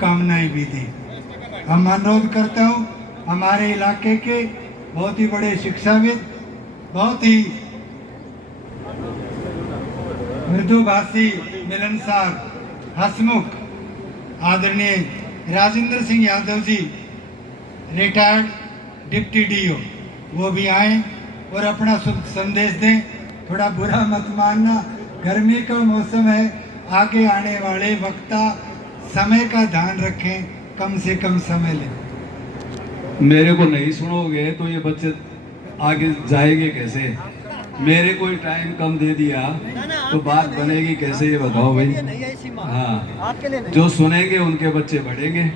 शुभकामनाएं भी दी। हम अनुरोध करता हूँ हमारे इलाके के बहुत ही बड़े शिक्षाविद, बहुत ही मृदुभाषी, मिलनसार, हंसमुख आदरणीय Rajendra Singh Yadav ji, retired deputy do, वो भी आए और अपना शुभ संदेश दें। थोड़ा बुरा मत मानना, गर्मी का मौसम है, आगे आने वाले वक्ता समय का ध्यान रखें, कम से कम समय लें। मेरे को नहीं सुनोगे तो ये बच्चे आगे जाएंगे कैसे? मेरे को टाइम कम दे दिया तो बात बनेगी कैसे, ये बताओ भाई। हाँ, जो सुनेंगे उनके बच्चे बढ़ेंगे।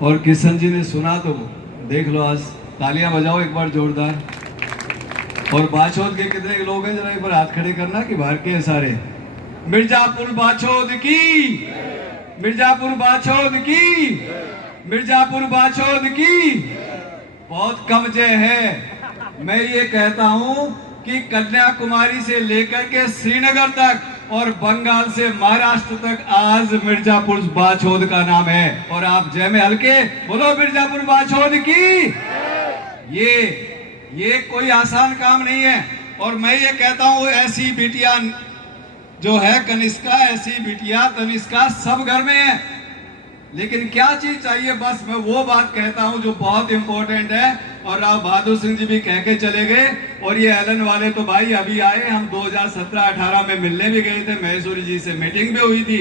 और किशन जी ने सुना तो देख लो, आज तालियां बजाओ एक बार जोरदार। और बाछोद के कितने लोग हैं, जरा एक बार हाथ खड़े करना कि बाहर के सारे। मिर्जापुर बाछोद की, मिर्जापुर बाछोद की, मिर्जापुर बाछोद की। बहुत कम जय है। मैं ये कहता हूं कि कन्याकुमारी से लेकर के श्रीनगर तक और बंगाल से महाराष्ट्र तक आज मिर्जापुर बाछोद का नाम है। और आप जय में हल्के बोलो मिर्जापुर बाछोद की। ये कोई आसान काम नहीं है। और मैं ये कहता हूं ऐसी बिटिया जो है कनिष्का, ऐसी बिटिया तनिष्का सब घर में है, लेकिन क्या चीज चाहिए, बस मैं वो बात कहता हूं जो बहुत इंपॉर्टेंट है। और राव बहादुर सिंह जी भी कह के चले गए। और ये एलन वाले तो भाई अभी आए, हम 2017-18 में मिलने भी गए थे, महेश्वरी जी से मीटिंग भी हुई थी।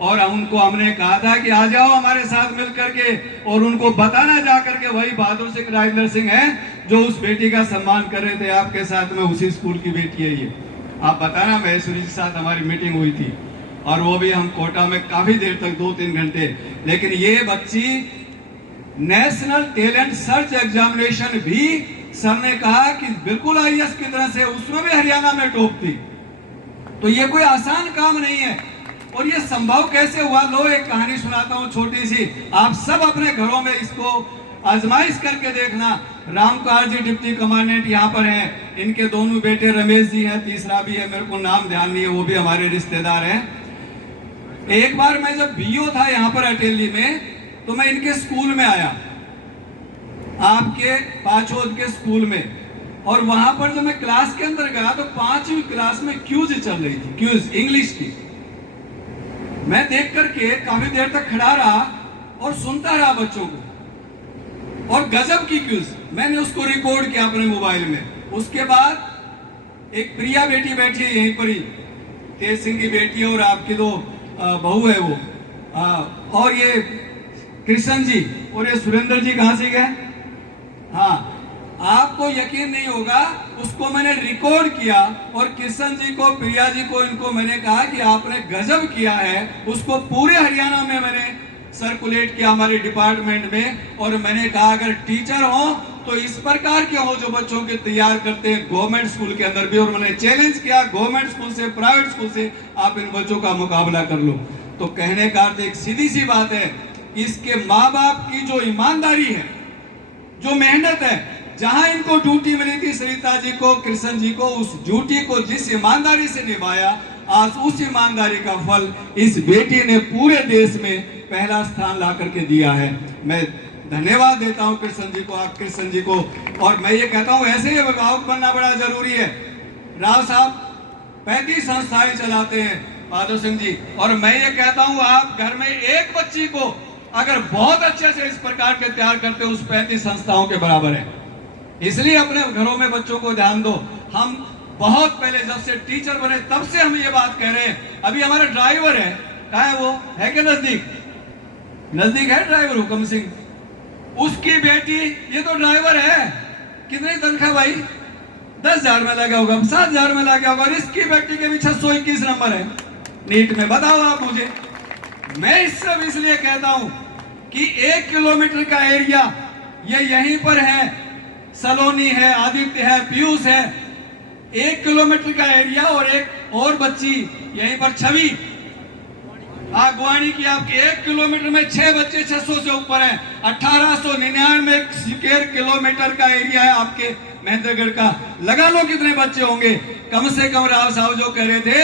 और उनको हमने कहा था कि आ जाओ हमारे साथ मिल करके, और उनको बताना जा करके वही बहादुर सिंह राजेंद्र सिंह है जो उस बेटी का सम्मान कर रहे थे आपके साथ में, उसी स्कूल की बेटी है ये। आप बताना, महेश्वरी जी के साथ हमारी मीटिंग हुई थी और वो भी हम कोटा में काफी देर तक 2-3 घंटे। लेकिन ये बच्ची नेशनल टैलेंट सर्च एग्जामिनेशन भी सर ने कहा कि बिल्कुल आईएएस की तरह से, उसमें भी हरियाणा में टॉप थी। तो ये कोई आसान काम नहीं है। और ये संभव कैसे हुआ, लो एक कहानी सुनाता हूँ छोटी सी, आप सब अपने घरों में इसको आजमाइश करके देखना। रामकुमार जी डिप्टी कमांडेंट यहाँ पर हैं, इनके दोनों बेटे रमेश जी हैं, तीसरा भी है, मेरे को नाम ध्यान नहीं है, वो भी हमारे रिश्तेदार हैं। एक बार मैं जब बीओ था यहाँ पर अटेली में, तो मैं इनके स्कूल में आया, आपके पाछोद के स्कूल में। और वहां पर जब मैं क्लास के अंदर गया तो 5वीं क्लास में क्यूज चल रही थी, क्यूज इंग्लिश की। मैं देख करके काफी देर तक खड़ा रहा और सुनता रहा बच्चों को, और गजब की क्यूज। मैंने उसको रिकॉर्ड किया अपने मोबाइल में। उसके बाद एक प्रिया बेटी बैठी है यहीं पर ही, तेज सिंह की बेटी है, और आपकी दो बहू है वो, और ये कृष्ण जी, और ये सुरेंद्र जी कहां से गए। हाँ, आपको यकीन नहीं होगा, उसको मैंने रिकॉर्ड किया और कृष्ण जी को, प्रिया जी को, इनको मैंने कहा कि आपने गजब किया है। उसको पूरे हरियाणा में मैंने सर्कुलेट किया हमारे डिपार्टमेंट में। और मैंने कहा अगर टीचर हो तो इस प्रकार के हो जो बच्चों के तैयार करते हैं गवर्नमेंट स्कूल के अंदर भी। और मैंने चैलेंज किया गवर्नमेंट स्कूल से, प्राइवेट स्कूल से, आप इन बच्चों का मुकाबला कर लो। तो कहने का अर्थ एक सीधी सी बात है, इसके माँ बाप की जो ईमानदारी है, जो मेहनत है, जहां इनको ड्यूटी मिली थी सरिता जी को, कृष्ण जी को, उस ड्यूटी को जिस ईमानदारी से निभाया, आज उस ईमानदारी का फल इस बेटी ने पूरे देश में पहला स्थान ला करके दिया है। मैं धन्यवाद देता हूं कृष्ण जी को, आप कृष्ण जी को। और मैं ये कहता हूं ऐसे ही अभिभावक बनना बड़ा जरूरी है। राव साहब 35 संस्थाएं चलाते हैं बहादुर सिंह जी, और मैं ये कहता हूं आप घर में एक बच्ची को अगर बहुत अच्छे से इस प्रकार के तैयार करते हो, उस 35 संस्थाओं के बराबर है। इसलिए अपने घरों में बच्चों को ध्यान दो। हम बहुत पहले जब से टीचर बने तब से हम ये बात कह रहे हैं। अभी हमारा ड्राइवर है, कहा है वो है क्या, नजदीक है ड्राइवर हुक्म सिंह, उसकी बेटी, ये तो ड्राइवर है, कितनी तनख्वाह भाई, 10,000 में लगा होगा, 7,000 में लगा होगा, और इसकी बेटी के भी 621 नंबर है नीट में। बताओ आप मुझे। मैं इस सब इसलिए कहता हूं कि 1 किलोमीटर का एरिया ये यहीं पर है, सलोनी है, आदित्य है, पीयूष है, 1 किलोमीटर का एरिया। और एक और बच्ची यहीं पर छवि आगवानी की, आपके 1 किलोमीटर में 6 बच्चे 600 से ऊपर हैं। 1899 स्क्वायर किलोमीटर का एरिया है आपके महेंद्रगढ़ का। लगा लो कितने बच्चे होंगे, कम से कम राव साहब जो कह रहे थे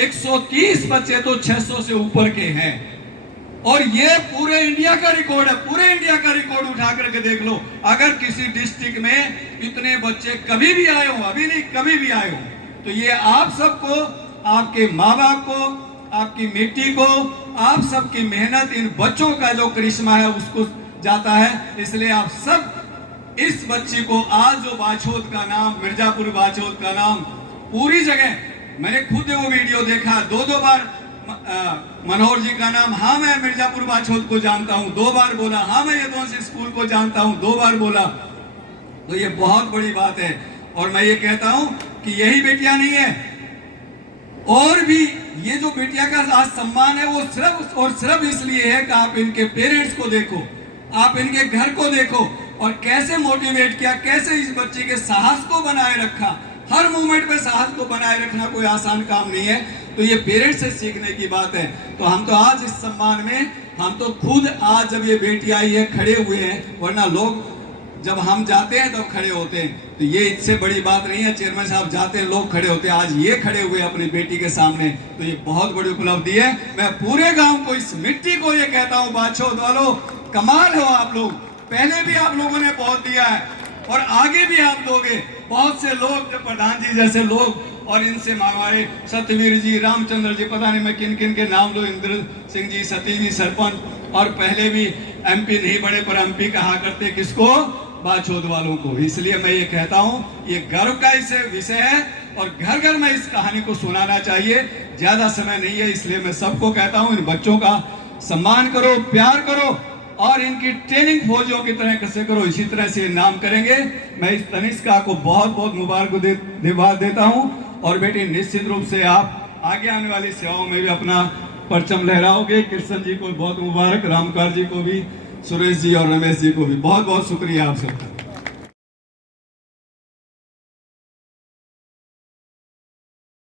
130 बच्चे तो 600 से ऊपर के हैं। और ये पूरे इंडिया का रिकॉर्ड है, पूरे इंडिया का रिकॉर्ड उठा करके देख लो। अगर किसी डिस्ट्रिक्ट में इतने बच्चे कभी भी आए हो, अभी नहीं कभी भी आए हो, तो ये आप सबको, आपके माँ बाप को, आपकी मिट्टी को, आप सबकी मेहनत, इन बच्चों का जो करिश्मा है उसको जाता है। इसलिए आप सब इस बच्ची को आज जो बाछोद का नाम, मिर्जापुर बाछोद का नाम पूरी जगह, मैंने खुद वो वीडियो देखा, दो बार मनोहर जी का नाम, हाँ मैं मिर्जापुर बाछोद को जानता हूँ, 2 बार बोला, हाँ मैं यदुवंशी स्कूल को जानता हूँ, 2 बार बोला। तो ये बहुत बड़ी बात है। और मैं ये कहता हूँ कि यही बेटियां नहीं है, और भी ये जो बेटियां का आज सम्मान है वो सिर्फ और सिर्फ इसलिए है कि आप इनके पेरेंट्स को देखो, आप इनके घर को देखो, और कैसे मोटिवेट किया, कैसे इस बच्चे के साहस को बनाए रखा। हर मूवमेंट में साहस को बनाए रखना कोई आसान काम नहीं है। तो ये पेरेंट्स से सीखने की बात है। तो हम तो आज इस सम्मान में, हम तो खुद आज जब ये बेटी आई है खड़े हुए हैं, वरना लोग जब हम जाते हैं तब खड़े होते हैं। तो ये इससे बड़ी बात नहीं है, चेयरमैन साहब जाते हैं लोग खड़े होते हैं, आज ये खड़े हुए अपनी बेटी के सामने, तो ये बहुत बड़ी उपलब्धि है। मैं पूरे गांव को, इस मिट्टी को ये कहता हूँ, बाछोद वालों कमाल हो आप लोग। पहले भी आप लोगों ने बहुत दिया है और आगे भी आप दोगे। बहुत से लोग, जो प्रधान जी जैसे लोग, और इनसे हमारे सत्यवीर जी, रामचंद्र जी, पता नहीं मैं किन किन के नाम लो, इंद्र सिंह जी, सती जी सरपंच, और पहले भी एमपी नहीं बने पर एमपी कहा करते किसको, बाछोद वालों को। इसलिए मैं ये कहता हूँ, ये गर्व का इसे विषय है और घर घर में इस कहानी को सुनाना चाहिए। ज्यादा समय नहीं है, इसलिए मैं सबको कहता हूँ, इन बच्चों का सम्मान करो, प्यार करो, और इनकी ट्रेनिंग फौजियों की तरह कैसे करो, इसी तरह से नाम करेंगे। मैं इस तनिष्का को बहुत बहुत मुबारक देता हूँ। और बेटी, निश्चित रूप से आप आगे आने वाली सेवाओं में भी अपना परचम लहराओगे। कृष्ण जी को बहुत मुबारक, रामकार जी को भी, सुरेश जी और रमेश जी को भी बहुत बहुत शुक्रिया आप सबका।